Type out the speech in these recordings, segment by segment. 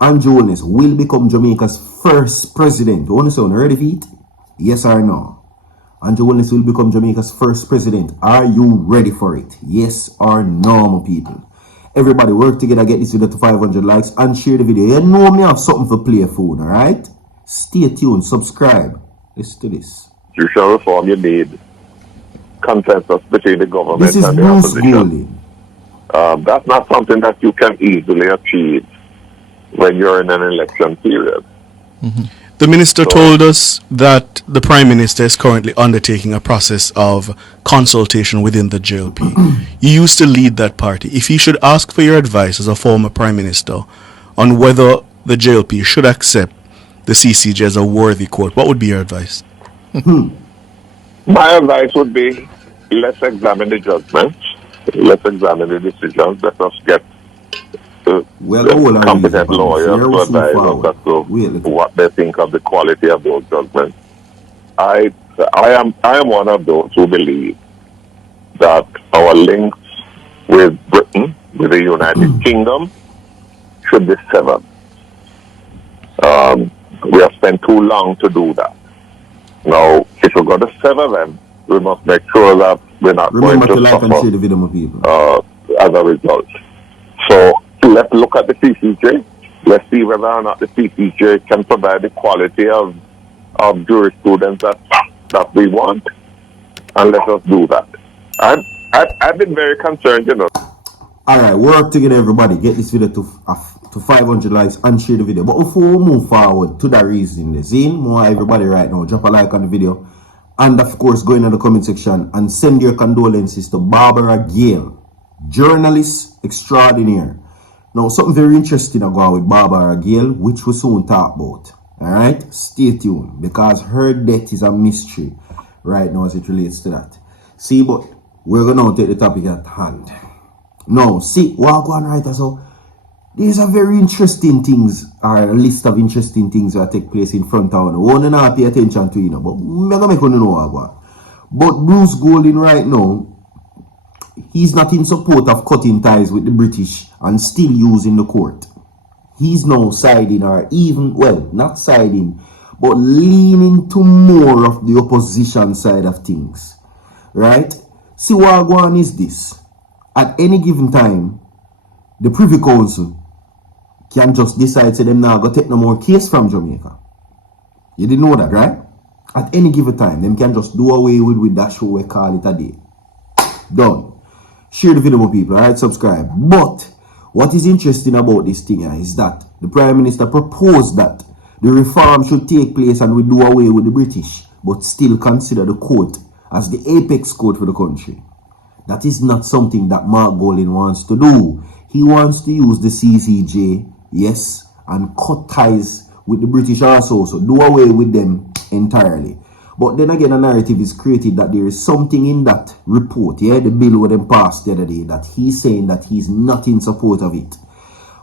Andrew Holness will become Jamaica's first president. You understand? Ready for it? Yes or no? Andrew Holness will become Jamaica's first president. Are you ready for it? Yes or no, my people? Everybody work together, get this video to 500 likes and share the video. You know me have something for play phone, alright? Stay tuned, subscribe. Listen to this. Judicial reform, you need consensus between the government This is and the Bruce opposition. Golding. That's not something that you can easily achieve when you're in an election period. The minister told us that the Prime Minister is currently undertaking a process of consultation within the JLP. You used to lead that party. If you should ask for your advice as a former Prime Minister on whether the JLP should accept the CCJ as a worthy court, what would be your advice? My advice would be, let's examine the judgments, let's examine the decisions, let us get competent lawyers to advise us as to what they think of the quality of those judgments. I am one of those who believe that our links with Britain, with the United Kingdom, should be severed. We have spent too long to do that. Now, if we're going to sever them, we must make sure that we're not going to like suffer and share the video, my people. as a result. So let's look at the CCJ. Let's see whether or not the CCJ can provide the quality of jurisprudence that we want, and let us do that. I've been very concerned, you know. All right, work together, everybody. Get this video to 500 likes and share the video. But before we move forward to the reason, the scene, more everybody right now, drop a like on the video. And of course, go in the comment section and send your condolences to Barbara Gale, journalist extraordinaire. Now, something very interesting about with Barbara Gale, which we soon talk about. All right, stay tuned because her death is a mystery right now as it relates to that. See, but we're gonna take the topic at hand. Now, see, what going right so. These are very interesting things, or a list of interesting things that take place in front of you. We want to not pay attention to, but I'm going to make you know what. But Bruce Golding right now, he's not in support of cutting ties with the British and still using the court. He's now siding, or even, well, not siding, but leaning to more of the opposition side of things. Right? See, what going on is this. At any given time, the Privy Council can just decide to them now go take no more case from Jamaica. You didn't know that, right? At any given time, them can just do away with that show we call it a day. Done. Share the video with people, alright? Subscribe. But what is interesting about this thing is that the Prime Minister proposed that the reform should take place and we do away with the British, but still consider the court as the apex court for the country. That is not something that Mark Golding wants to do. He wants to use the CCJ, yes, and cut ties with the British also, so do away with them entirely. But then again, a narrative is created that there is something in that report, yeah, the bill with them passed the other day, that he's saying that he's not in support of it.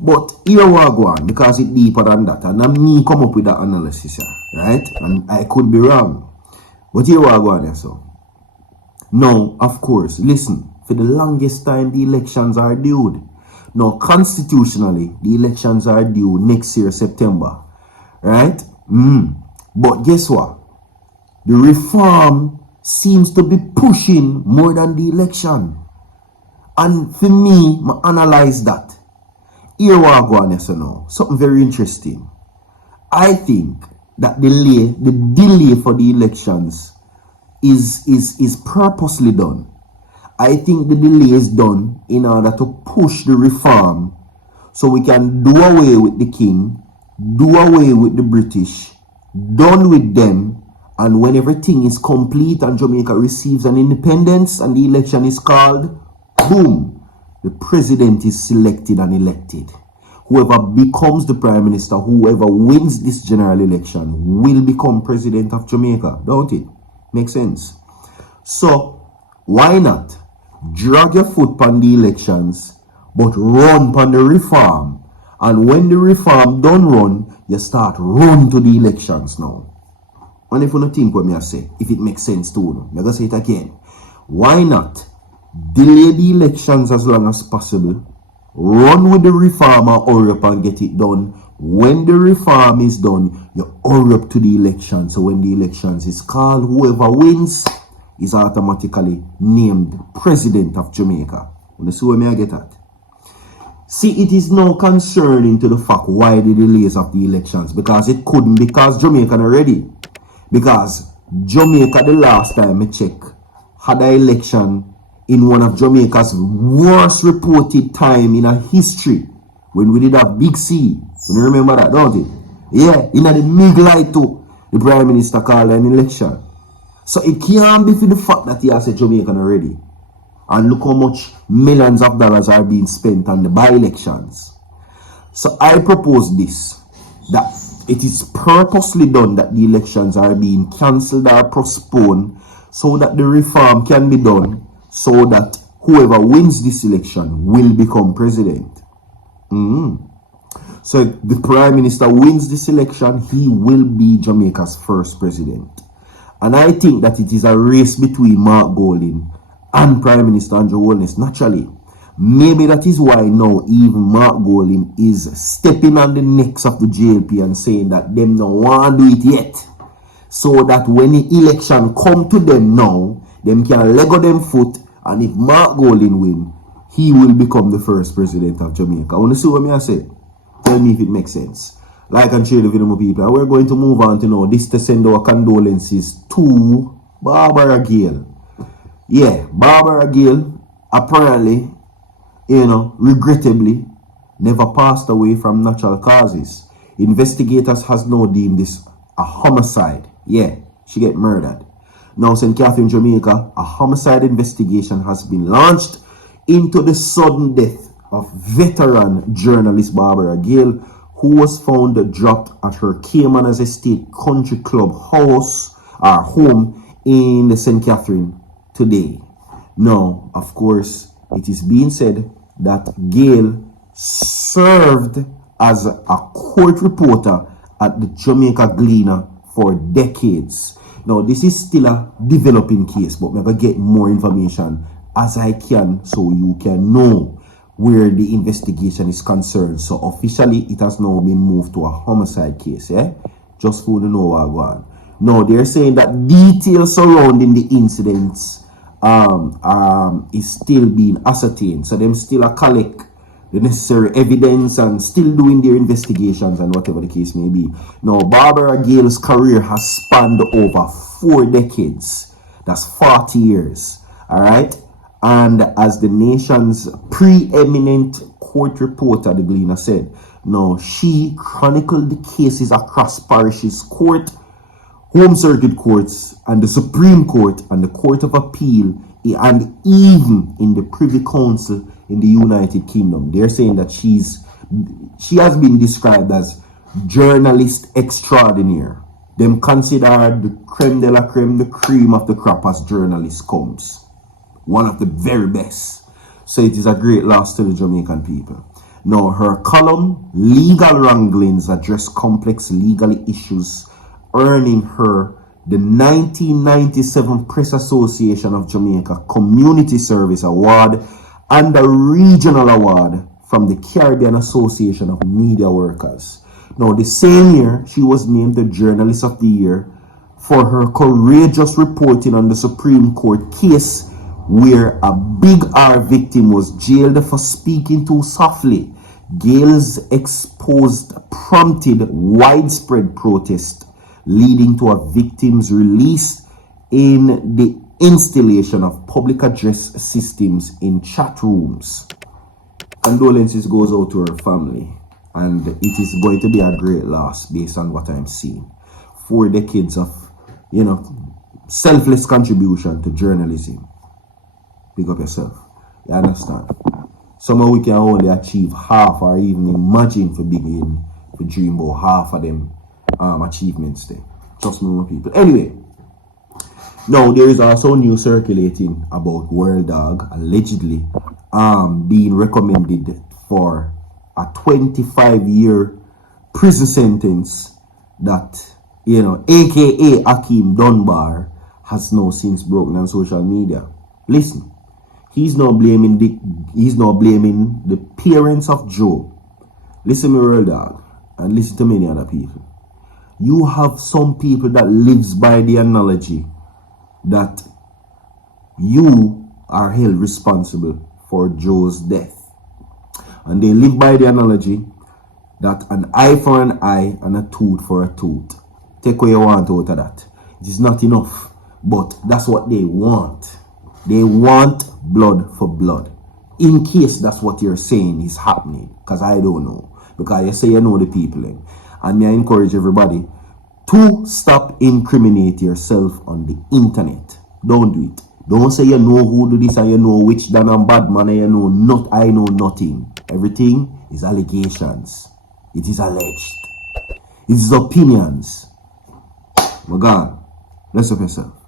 But here we go on, because it's deeper than that, and I'm me come up with that analysis, right? And I could be wrong. But here we go on, so. Now, of course, listen, for the longest time, the elections are due. Now, constitutionally, the elections are due next year, September. Right? But guess what? The reform seems to be pushing more than the election. And for me, I analyze that. Here we go on, so now. Something very interesting. I think that the delay for the elections is purposely done. I think the delay is done in order to push the reform so we can do away with the king, do away with the British, done with them, and when everything is complete and Jamaica receives an independence and the election is called, boom, the president is selected and elected. Whoever becomes the Prime Minister, whoever wins this general election will become President of Jamaica, don't it? Makes sense? So, why not drag your foot on the elections, but run on the reform? And when the reform done run, you start run to the elections now. And if you don't think what I say, if it makes sense to you, I'm going to say it again. Why not delay the elections as long as possible? Run with the reform and hurry up and get it done. When the reform is done, you hurry up to the election. So when the elections is called, whoever wins is automatically named president of Jamaica. You see where I get at? See, it is now concerning to the fact why the delays of the elections. Because it couldn't, because Jamaica not ready. Because Jamaica, the last time I check, had an election in one of Jamaica's worst reported time in a history. When we did have Big C. You remember that, don't you? Yeah, in the big light too. The Prime Minister called an election. So it can't be for the fact that he has said Jamaica not ready. And look how much millions of dollars are being spent on the by-elections. So I propose this, that it is purposely done that the elections are being cancelled or postponed so that the reform can be done so that whoever wins this election will become president. So if the Prime Minister wins this election, he will be Jamaica's first president. And I think that it is a race between Mark Golding and Prime Minister Andrew Holness, naturally. Maybe that is why now even Mark Golding is stepping on the necks of the JLP and saying that them don't want to do it yet. So that when the election come to them now, them can lego them foot, and if Mark Golding win, he will become the first president of Jamaica. Want to see what I say? Tell me if it makes sense. Like and share the video, my people. And we're going to move on to now this to send our condolences to Barbara Gale. Yeah, Barbara Gale apparently, regrettably, never passed away from natural causes. Investigators has now deemed this a homicide. Yeah, she get murdered. Now, St. Catherine, Jamaica, a homicide investigation has been launched into the sudden death of veteran journalist Barbara Gale, who was found dropped at her Caymanas Estate Country Club house or home in the St. Catherine today. Now, of course, it is being said that Gale served as a court reporter at the Jamaica Gleaner for decades. Now, this is still a developing case, but I'm going to get more information as I can so you can know where the investigation is concerned. So, officially, it has now been moved to a homicide case, yeah? Just for you to know what I'm going. Now, they're saying that details surrounding the incidents is still being ascertained. So, them still collect the necessary evidence and still doing their investigations and whatever the case may be. Now, Barbara Gale's career has spanned over 4 decades. That's 40 years. All right. And as the nation's preeminent court reporter, the Gleaner said, now she chronicled the cases across parishes court, home circuit courts, and the Supreme Court and the Court of Appeal, and even in the Privy Council in the United Kingdom. They're saying that she has been described as journalist extraordinaire. Them considered the creme de la creme, the cream of the crop as journalist comes. One of the very best. So it is a great loss to the Jamaican people. Now, her column, Legal Wranglings, address complex legal issues, earning her the 1997 Press Association of Jamaica Community Service Award and a regional award from the Caribbean Association of Media Workers. Now, the same year, she was named the Journalist of the Year for her courageous reporting on the Supreme Court case where a Big R victim was jailed for speaking too softly. Gale's exposed prompted widespread protest, leading to a victim's release in the installation of public address systems in chat rooms. Condolences goes out to her family, and it is going to be a great loss based on what I'm seeing. 4 decades of, selfless contribution to journalism. Pick up yourself. You understand? Somehow we can only achieve half or even imagine for beginning to dream about half of them achievements there. Trust me, my people. Anyway, now there is also news circulating about World Dawg allegedly being recommended for a 25-year prison sentence that, aka Hakeem Dunbar, has now since broken on social media. Listen, He's not blaming the parents of Joe. Listen to me, real dog, and listen to many other people. You have some people that lives by the analogy that you are held responsible for Joe's death. And they live by the analogy that an eye for an eye and a tooth for a tooth. Take what you want out of that. It is not enough, but that's what they want. They want blood for blood. In case that's what you're saying is happening, because I don't know. Because you say you know the people. And I encourage everybody to stop incriminate yourself on the internet. Don't do it. Don't say you know who do this and you know which done and bad man and you know not. I know nothing. Everything is allegations. It is alleged. It is opinions. My God, bless up yourself.